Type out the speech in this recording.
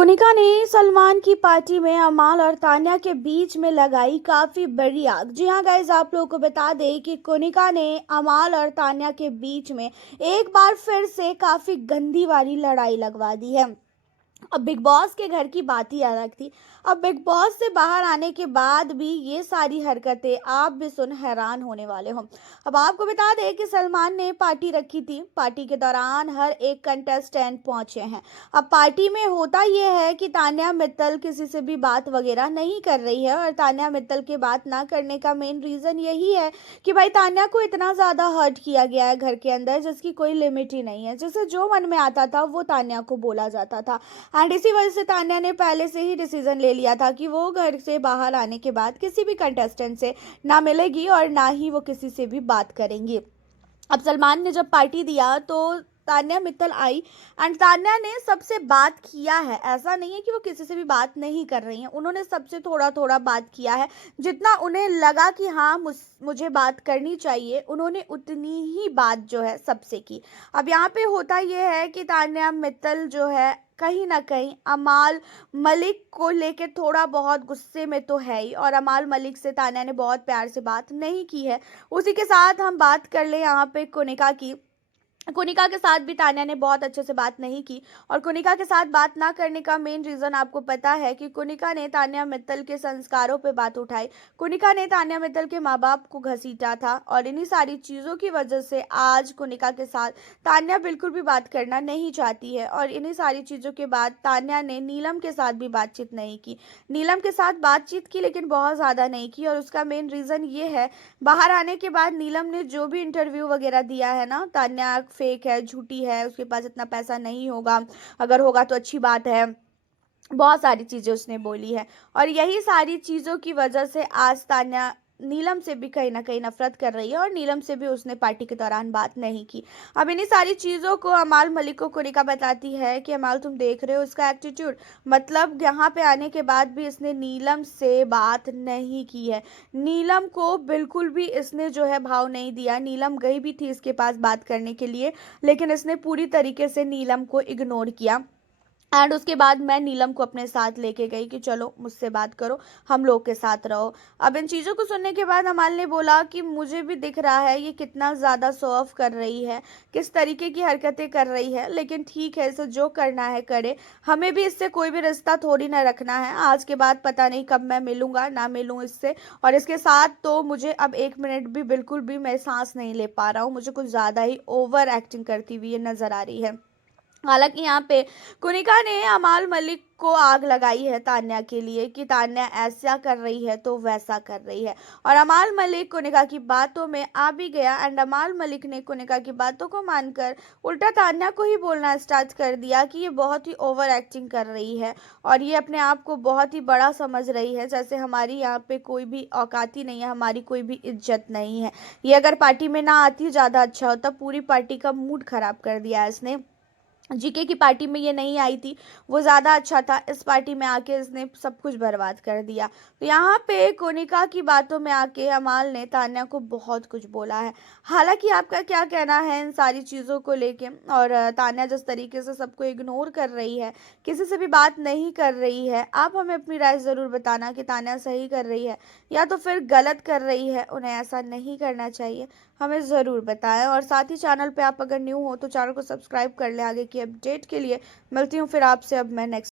कोनिका ने सलमान की पार्टी में अमाल और तान्या के बीच में लगाई काफी बड़ी आग। जी हाँ गाइज, आप लोगों को बता दें कि कोनिका ने अमाल और तान्या के बीच में एक बार फिर से काफी गंदी वाली लड़ाई लगवा दी है। अब बिग बॉस के घर की बात ही अलग थी। अब बिग बॉस से बाहर आने के बाद भी ये सारी हरकतें आप भी सुन हैरान होने वाले हो। अब आपको बता दें कि सलमान ने पार्टी रखी थी। पार्टी के दौरान हर एक कंटेस्टेंट पहुंचे हैं। अब पार्टी में होता यह है कि तान्या मित्तल किसी से भी बात वगैरह नहीं कर रही है, और तान्या मित्तल के बात ना करने का मेन रीज़न यही है कि भाई तान्या को इतना ज़्यादा हर्ट किया गया है घर के अंदर, जिसकी कोई लिमिट ही नहीं है। जिसे जो मन में आता था वो तान्या को बोला जाता था। एंड इसी वजह से तान्या ने पहले से ही डिसीजन ले लिया था कि वो घर से बाहर आने के बाद किसी भी कंटेस्टेंट से ना मिलेगी और ना ही वो किसी से भी बात करेंगी। अब सलमान ने जब पार्टी दिया तो तान्या मित्तल आई एंड तान्या ने सबसे बात किया है। ऐसा नहीं है कि वो किसी से भी बात नहीं कर रही हैं, उन्होंने सबसे थोड़ा थोड़ा बात किया है। जितना उन्हें लगा कि हाँ मुझे बात करनी चाहिए, उन्होंने उतनी ही बात जो है सबसे की। अब यहाँ पे होता यह है कि तान्या मित्तल जो है कहीं ना कहीं अमाल मलिक को लेके थोड़ा बहुत गुस्से में तो है ही, और अमाल मलिक से तान्या ने बहुत प्यार से बात नहीं की है। उसी के साथ हम बात कर ले यहाँ पे कोनिका की। कोनिका के साथ भी तान्या ने बहुत अच्छे से बात नहीं की, और कोनिका के साथ बात ना करने का मेन रीज़न आपको पता है कि कोनिका ने तान्या मित्तल के संस्कारों पे बात उठाई। कोनिका ने तान्या मित्तल के माँ बाप को घसीटा था, और इन्हीं सारी चीज़ों की वजह से आज कोनिका के साथ तान्या बिल्कुल भी बात करना नहीं चाहती है। और इन्हीं सारी चीज़ों के बाद तान्या ने नीलम के साथ भी बातचीत नहीं की। नीलम के साथ बातचीत की, लेकिन बहुत ज़्यादा नहीं की, और उसका मेन रीज़न ये है, बाहर आने के बाद नीलम ने जो भी इंटरव्यू वगैरह दिया है ना, तान्या फेक है, झूठी है, उसके पास इतना पैसा नहीं होगा, अगर होगा तो अच्छी बात है, बहुत सारी चीज़ें उसने बोली है। और यही सारी चीज़ों की वजह से आज तान्या नीलम से भी कहीं ना कहीं नफरत कर रही है, और नीलम से भी उसने पार्टी के दौरान बात नहीं की। अब इन्हीं सारी चीज़ों को अमाल मलिक को कोनिका बताती है कि अमाल, तुम देख रहे हो इसका एटीट्यूड, मतलब यहाँ पे आने के बाद भी इसने नीलम से बात नहीं की है। नीलम को बिल्कुल भी इसने जो है भाव नहीं दिया। नीलम गई भी थी इसके पास बात करने के लिए, लेकिन इसने पूरी तरीके से नीलम को इग्नोर किया। एंड उसके बाद मैं नीलम को अपने साथ लेके गई कि चलो मुझसे बात करो, हम लोग के साथ रहो। अब इन चीज़ों को सुनने के बाद अमाल ने बोला कि मुझे भी दिख रहा है ये कितना ज़्यादा शो ऑफ कर रही है, किस तरीके की हरकतें कर रही है, लेकिन ठीक है, इसे जो करना है करे, हमें भी इससे कोई भी रिश्ता थोड़ी ना रखना है। आज के बाद पता नहीं कब मैं मिलूँगा ना मिलूँ इससे, और इसके साथ तो मुझे अब एक मिनट भी बिल्कुल भी मैं सांस नहीं ले पा रहा हूँ। मुझे कुछ ज़्यादा ही ओवर एक्टिंग करती हुई ये नज़र आ रही है। हालांकि यहाँ पे कोनिका ने अमाल मलिक को आग लगाई है तान्या के लिए कि तान्या ऐसा कर रही है तो वैसा कर रही है, और अमाल मलिक कोनिका की बातों में आ भी गया। एंड अमाल मलिक ने कोनिका की बातों को मानकर उल्टा तान्या को ही बोलना स्टार्ट कर दिया कि ये बहुत ही ओवर एक्टिंग कर रही है, और ये अपने आप को बहुत ही बड़ा समझ रही है, जैसे हमारी यहाँ पे कोई भी औकात ही नहीं है, हमारी कोई भी इज्जत नहीं है। ये अगर पार्टी में ना आती ज़्यादा अच्छा होता। पूरी पार्टी का मूड खराब कर दिया इसने। जीके की पार्टी में ये नहीं आई थी, वो ज़्यादा अच्छा था, इस पार्टी में आके इसने सब कुछ बर्बाद कर दिया। तो यहाँ पे कोनिका की बातों में आके अमाल ने तान्या को बहुत कुछ बोला है। हालांकि आपका क्या कहना है इन सारी चीज़ों को लेके? और तान्या जिस तरीके से सबको इग्नोर कर रही है, किसी से भी बात नहीं कर रही है, आप हमें अपनी राय ज़रूर बताना कि तान्या सही कर रही है या तो फिर गलत कर रही है। उन्हें ऐसा नहीं करना चाहिए, हमें ज़रूर बताएं। और साथ ही चैनल पे आप अगर न्यू हो तो चैनल को सब्सक्राइब कर लें आगे की अपडेट के लिए। मिलती हूँ फिर आपसे अब मैं नेक्स्ट